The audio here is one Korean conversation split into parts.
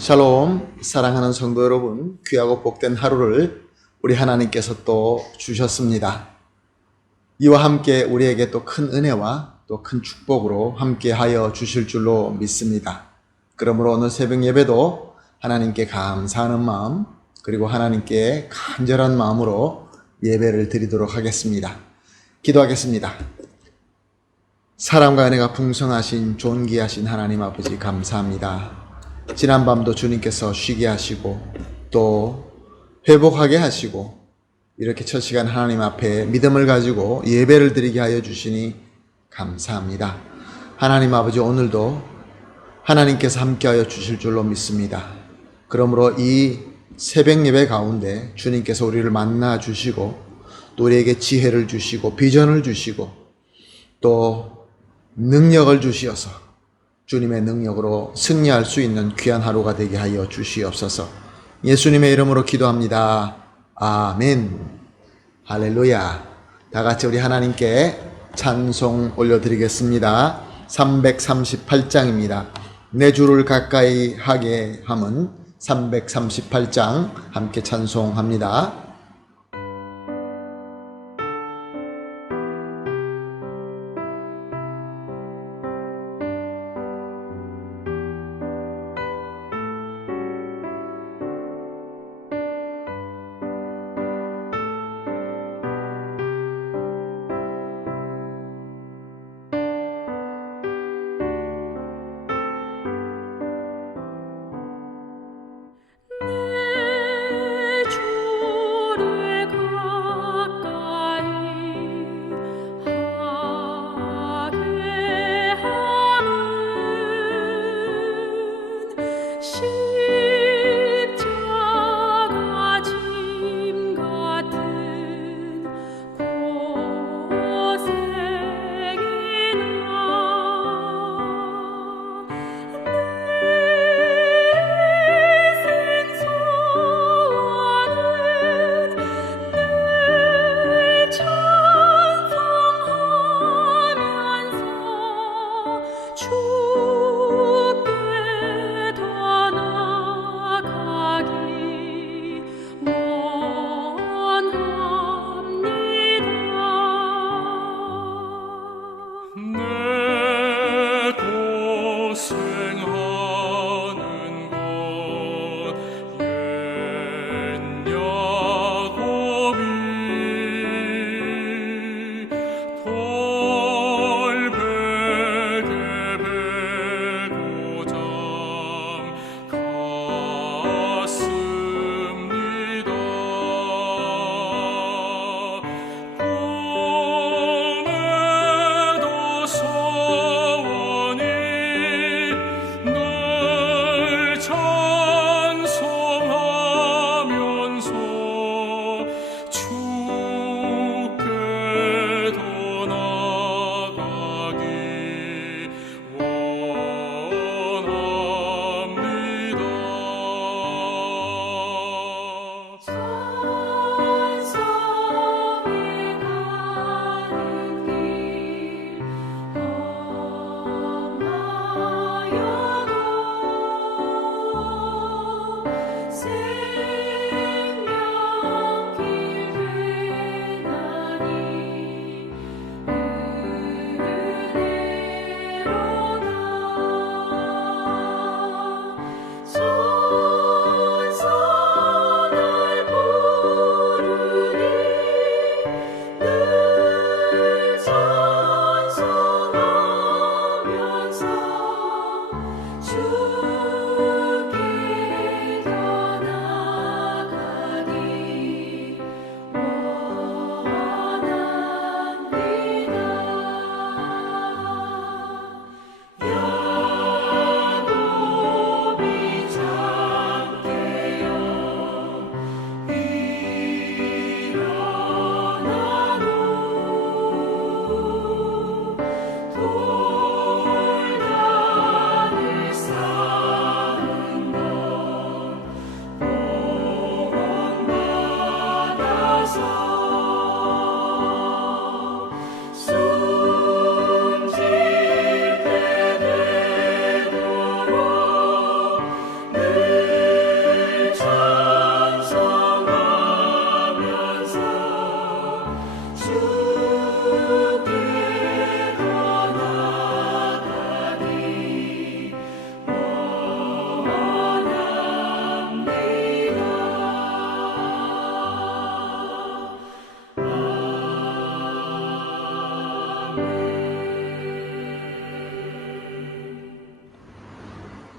샬롬, 사랑하는 성도 여러분, 귀하고 복된 하루를 우리 하나님께서 또 주셨습니다. 이와 함께 우리에게 또 큰 은혜와 또 큰 축복으로 함께 하여 주실 줄로 믿습니다. 그러므로 오늘 새벽 예배도 하나님께 감사하는 마음, 그리고 하나님께 간절한 마음으로 예배를 드리도록 하겠습니다. 기도하겠습니다. 사랑과 은혜가 풍성하신 존귀하신 하나님 아버지 감사합니다. 지난밤도 주님께서 쉬게 하시고 또 회복하게 하시고 이렇게 첫 시간 하나님 앞에 믿음을 가지고 예배를 드리게 하여 주시니 감사합니다. 하나님 아버지, 오늘도 하나님께서 함께하여 주실 줄로 믿습니다. 그러므로 이 새벽 예배 가운데 주님께서 우리를 만나 주시고 또 우리에게 지혜를 주시고 비전을 주시고 또 능력을 주시어서 주님의 능력으로 승리할 수 있는 귀한 하루가 되게 하여 주시옵소서. 예수님의 이름으로 기도합니다. 아멘. 할렐루야. 다 같이 우리 하나님께 찬송 올려드리겠습니다. 338장입니다. 내 주를 가까이 하게 함은 338장 함께 찬송합니다. 주께 더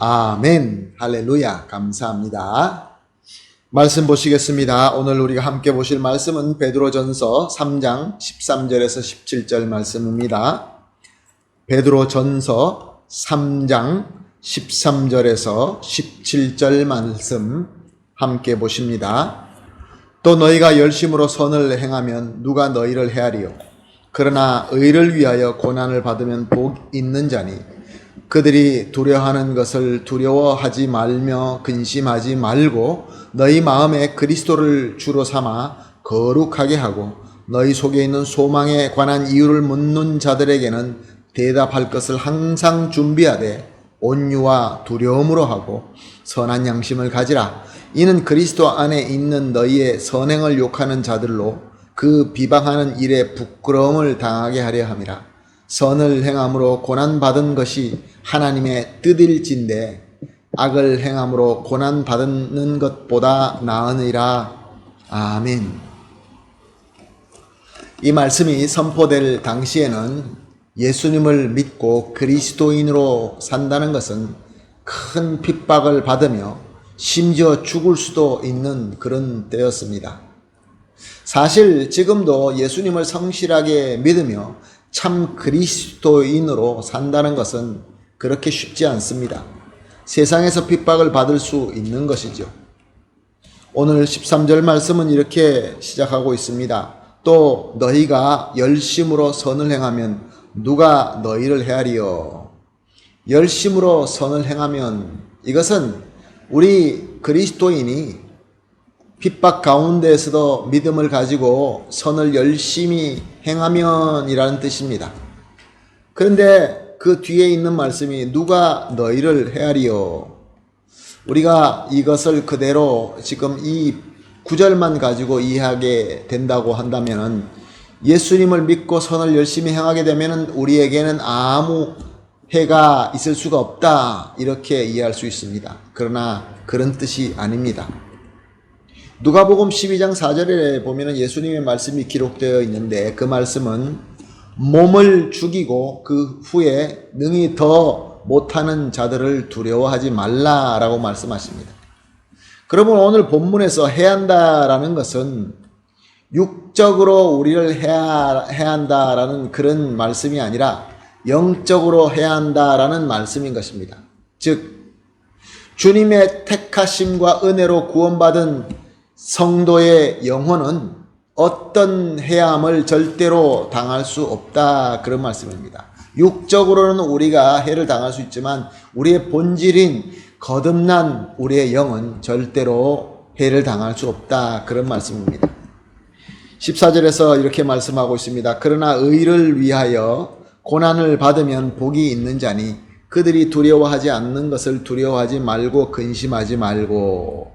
아멘. 할렐루야. 감사합니다. 말씀 보시겠습니다. 오늘 우리가 함께 보실 말씀은 베드로전서 3장 13절에서 17절 말씀입니다. 베드로전서 3장 13절에서 17절 말씀 함께 보십니다. 또 너희가 열심으로 선을 행하면 누가 너희를 헤아리요. 그러나 의를 위하여 고난을 받으면 복 있는 자니 그들이 두려워하는 것을 두려워하지 말며 근심하지 말고 너희 마음에 그리스도를 주로 삼아 거룩하게 하고 너희 속에 있는 소망에 관한 이유를 묻는 자들에게는 대답할 것을 항상 준비하되 온유와 두려움으로 하고 선한 양심을 가지라. 이는 그리스도 안에 있는 너희의 선행을 욕하는 자들로 그 비방하는 일에 부끄러움을 당하게 하려 함이라. 선을 행함으로 고난받은 것이 하나님의 뜻일진데 악을 행함으로 고난받는 것보다 나으니라. 아멘. 이 말씀이 선포될 당시에는 예수님을 믿고 그리스도인으로 산다는 것은 큰 핍박을 받으며 심지어 죽을 수도 있는 그런 때였습니다. 사실 지금도 예수님을 성실하게 믿으며 참 그리스도인으로 산다는 것은 그렇게 쉽지 않습니다. 세상에서 핍박을 받을 수 있는 것이죠. 오늘 13절 말씀은 이렇게 시작하고 있습니다. 또 너희가 열심으로 선을 행하면 누가 너희를 헤아리요. 열심으로 선을 행하면 이것은 우리 그리스도인이 핍박 가운데에서도 믿음을 가지고 선을 열심히 행하면 이라는 뜻입니다. 그런데 그 뒤에 있는 말씀이 누가 너희를 헤아리요. 우리가 이것을 그대로 지금 이 구절만 가지고 이해하게 된다고 한다면 예수님을 믿고 선을 열심히 행하게 되면 우리에게는 아무 해가 있을 수가 없다, 이렇게 이해할 수 있습니다. 그러나 그런 뜻이 아닙니다. 누가복음 12장 4절에 보면 예수님의 말씀이 기록되어 있는데 그 말씀은 몸을 죽이고 그 후에 능히 더 못하는 자들을 두려워하지 말라라고 말씀하십니다. 그러면 오늘 본문에서 해한다라는 것은 육적으로 우리를 해야 한다라는 그런 말씀이 아니라 영적으로 해야 한다라는 말씀인 것입니다. 즉 주님의 택하심과 은혜로 구원받은 성도의 영혼은 어떤 해함을 절대로 당할 수 없다, 그런 말씀입니다. 육적으로는 우리가 해를 당할 수 있지만 우리의 본질인 거듭난 우리의 영은 절대로 해를 당할 수 없다, 그런 말씀입니다. 14절에서 이렇게 말씀하고 있습니다. 그러나 의를 위하여 고난을 받으면 복이 있는 자니 그들이 두려워하지 않는 것을 두려워하지 말고 근심하지 말고.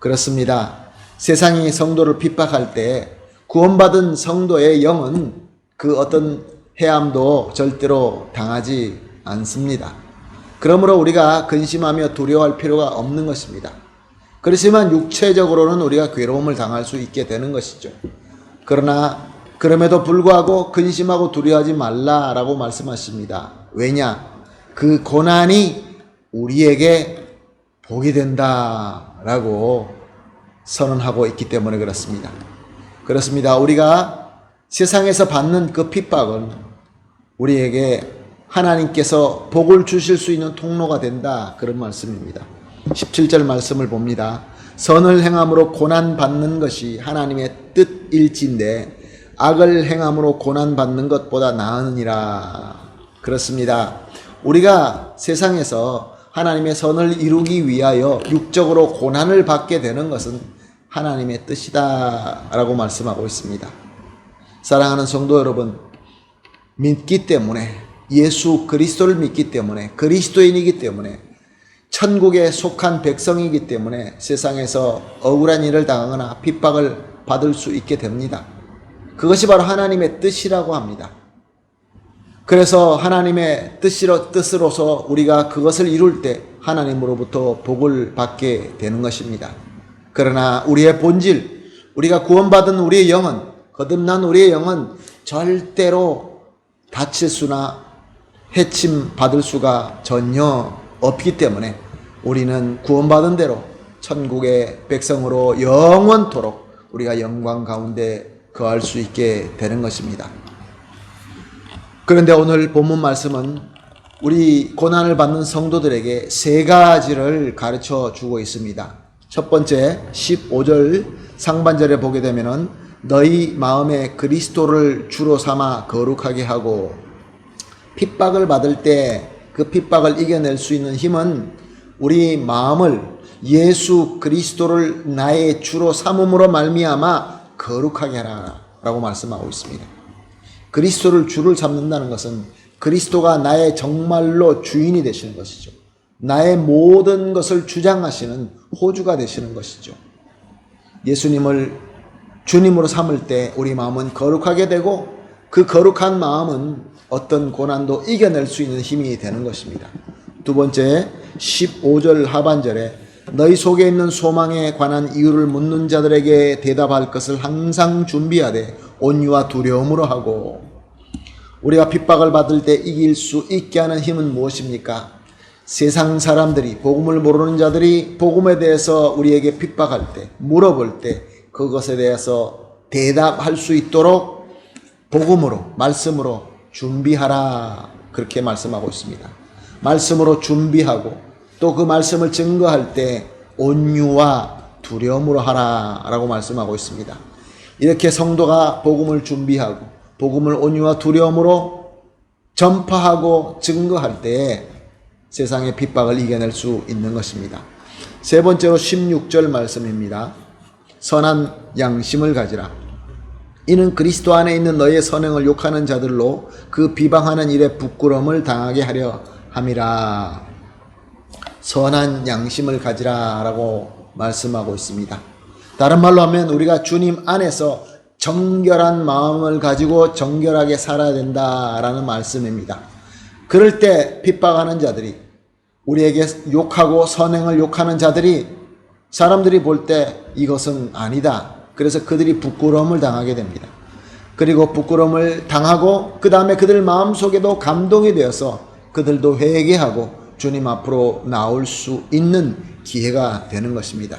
그렇습니다. 세상이 성도를 핍박할 때 구원받은 성도의 영은 그 어떤 해함도 절대로 당하지 않습니다. 그러므로 우리가 근심하며 두려워할 필요가 없는 것입니다. 그렇지만 육체적으로는 우리가 괴로움을 당할 수 있게 되는 것이죠. 그러나 그럼에도 불구하고 근심하고 두려워하지 말라라고 말씀하십니다. 왜냐? 그 고난이 우리에게 복이 된다라고 선언하고 있기 때문에 그렇습니다. 그렇습니다. 우리가 세상에서 받는 그 핍박은 우리에게 하나님께서 복을 주실 수 있는 통로가 된다, 그런 말씀입니다. 17절 말씀을 봅니다. 선을 행함으로 고난받는 것이 하나님의 뜻일진데 악을 행함으로 고난받는 것보다 나으니라. 그렇습니다. 우리가 세상에서 하나님의 선을 이루기 위하여 육적으로 고난을 받게 되는 것은 하나님의 뜻이다 라고 말씀하고 있습니다. 사랑하는 성도 여러분, 믿기 때문에, 예수 그리스도를 믿기 때문에, 그리스도인이기 때문에, 천국에 속한 백성이기 때문에 세상에서 억울한 일을 당하거나 핍박을 받을 수 있게 됩니다. 그것이 바로 하나님의 뜻이라고 합니다. 그래서 하나님의 뜻으로서 우리가 그것을 이룰 때 하나님으로부터 복을 받게 되는 것입니다. 그러나 우리의 본질, 우리가 구원받은 우리의 영은, 거듭난 우리의 영은 절대로 다칠 수나 해침 받을 수가 전혀 없기 때문에 우리는 구원받은 대로 천국의 백성으로 영원토록 우리가 영광 가운데 거할 수 있게 되는 것입니다. 그런데 오늘 본문 말씀은 우리 고난을 받는 성도들에게 세 가지를 가르쳐 주고 있습니다. 첫 번째 15절 상반절에 보게 되면은 너희 마음에 그리스도를 주로 삼아 거룩하게 하고, 핍박을 받을 때 그 핍박을 이겨낼 수 있는 힘은 우리 마음을 예수 그리스도를 나의 주로 삼음으로 말미암아 거룩하게 하라 라고 말씀하고 있습니다. 그리스도를 주를 삼는다는 것은 그리스도가 나의 정말로 주인이 되시는 것이죠. 나의 모든 것을 주장하시는 호주가 되시는 것이죠. 예수님을 주님으로 삼을 때 우리 마음은 거룩하게 되고, 그 거룩한 마음은 어떤 고난도 이겨낼 수 있는 힘이 되는 것입니다. 두 번째 15절 하반절에 너희 속에 있는 소망에 관한 이유를 묻는 자들에게 대답할 것을 항상 준비하되 온유와 두려움으로 하고, 우리가 핍박을 받을 때 이길 수 있게 하는 힘은 무엇입니까? 세상 사람들이, 복음을 모르는 자들이 복음에 대해서 우리에게 핍박할 때, 물어볼 때 그것에 대해서 대답할 수 있도록 복음으로, 말씀으로 준비하라, 그렇게 말씀하고 있습니다. 말씀으로 준비하고 또 그 말씀을 증거할 때 온유와 두려움으로 하라 라고 말씀하고 있습니다. 이렇게 성도가 복음을 준비하고 복음을 온유와 두려움으로 전파하고 증거할 때 세상의 핍박을 이겨낼 수 있는 것입니다. 세 번째로 16절 말씀입니다. 선한 양심을 가지라. 이는 그리스도 안에 있는 너의 선행을 욕하는 자들로 그 비방하는 일에 부끄러움을 당하게 하려 함이라. 선한 양심을 가지라 라고 말씀하고 있습니다. 다른 말로 하면 우리가 주님 안에서 정결한 마음을 가지고 정결하게 살아야 된다라는 말씀입니다. 그럴 때 핍박하는 자들이, 우리에게 욕하고 선행을 욕하는 자들이, 사람들이 볼 때 이것은 아니다. 그래서 그들이 부끄러움을 당하게 됩니다. 그리고 부끄러움을 당하고 그 다음에 그들 마음속에도 감동이 되어서 그들도 회개하고 주님 앞으로 나올 수 있는 기회가 되는 것입니다.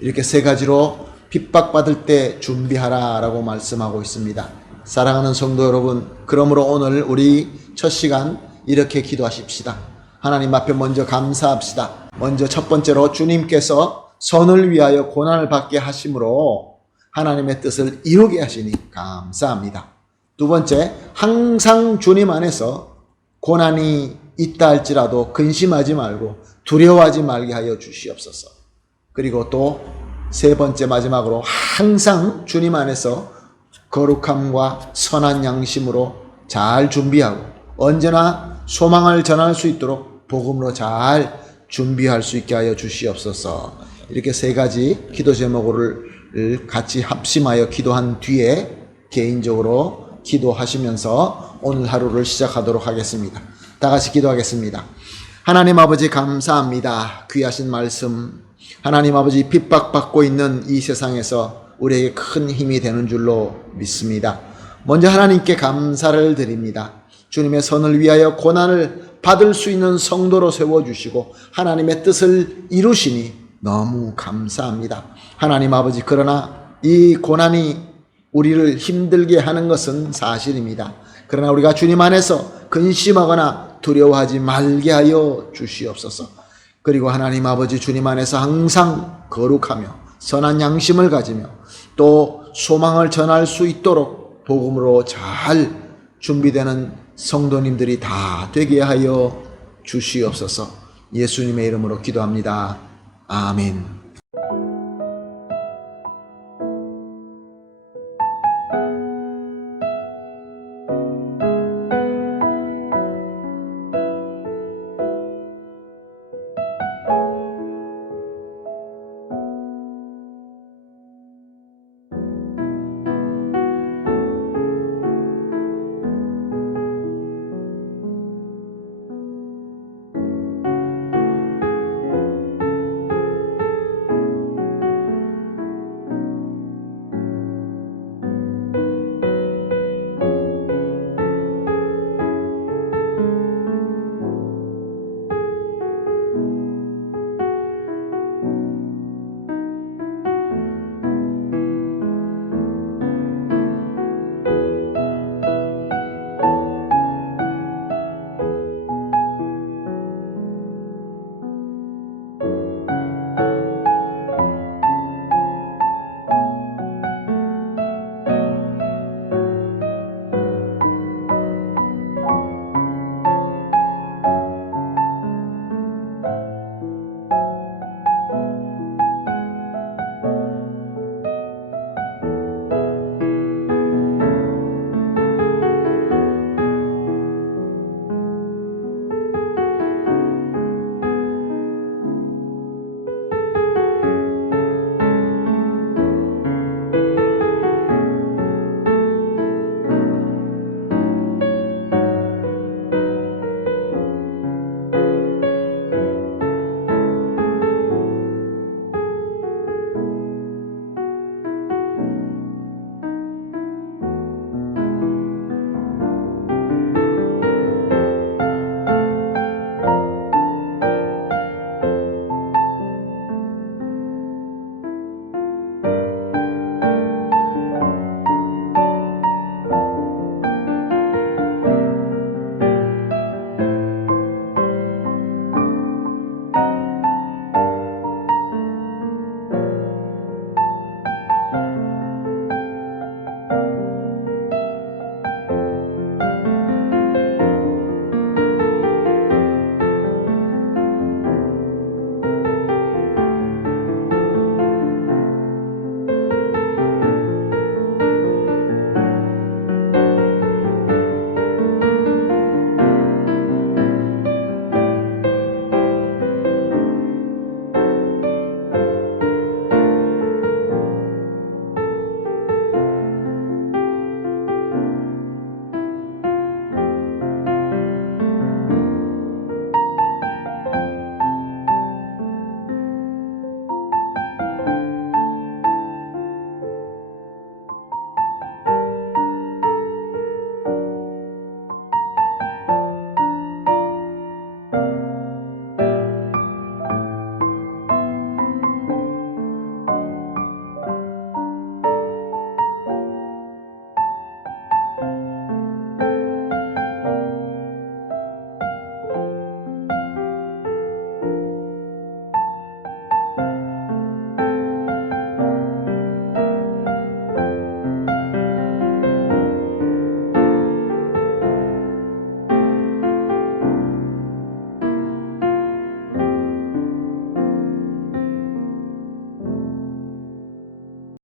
이렇게 세 가지로 핍박받을 때 준비하라 라고 말씀하고 있습니다. 사랑하는 성도 여러분, 그러므로 오늘 우리 첫 시간 이렇게 기도하십시다. 하나님 앞에 먼저 감사합시다. 먼저 첫 번째로 주님께서 선을 위하여 고난을 받게 하심으로 하나님의 뜻을 이루게 하시니 감사합니다. 두 번째, 항상 주님 안에서 고난이 있다 할지라도 근심하지 말고 두려워하지 말게 하여 주시옵소서. 그리고 또 세 번째, 마지막으로 항상 주님 안에서 거룩함과 선한 양심으로 잘 준비하고 언제나 소망을 전할 수 있도록 복음으로 잘 준비할 수 있게 하여 주시옵소서. 이렇게 세 가지 기도 제목을 같이 합심하여 기도한 뒤에 개인적으로 기도하시면서 오늘 하루를 시작하도록 하겠습니다. 다 같이 기도하겠습니다. 하나님 아버지 감사합니다. 귀하신 말씀, 하나님 아버지 핍박받고 있는 이 세상에서 우리에게 큰 힘이 되는 줄로 믿습니다. 먼저 하나님께 감사를 드립니다. 주님의 선을 위하여 고난을 받을 수 있는 성도로 세워주시고 하나님의 뜻을 이루시니 너무 감사합니다. 하나님 아버지, 그러나 이 고난이 우리를 힘들게 하는 것은 사실입니다. 그러나 우리가 주님 안에서 근심하거나 두려워하지 말게 하여 주시옵소서. 그리고 하나님 아버지, 주님 안에서 항상 거룩하며 선한 양심을 가지며 또 소망을 전할 수 있도록 복음으로 잘 준비되는 성도님들이 다 되게 하여 주시옵소서. 예수님의 이름으로 기도합니다. 아멘.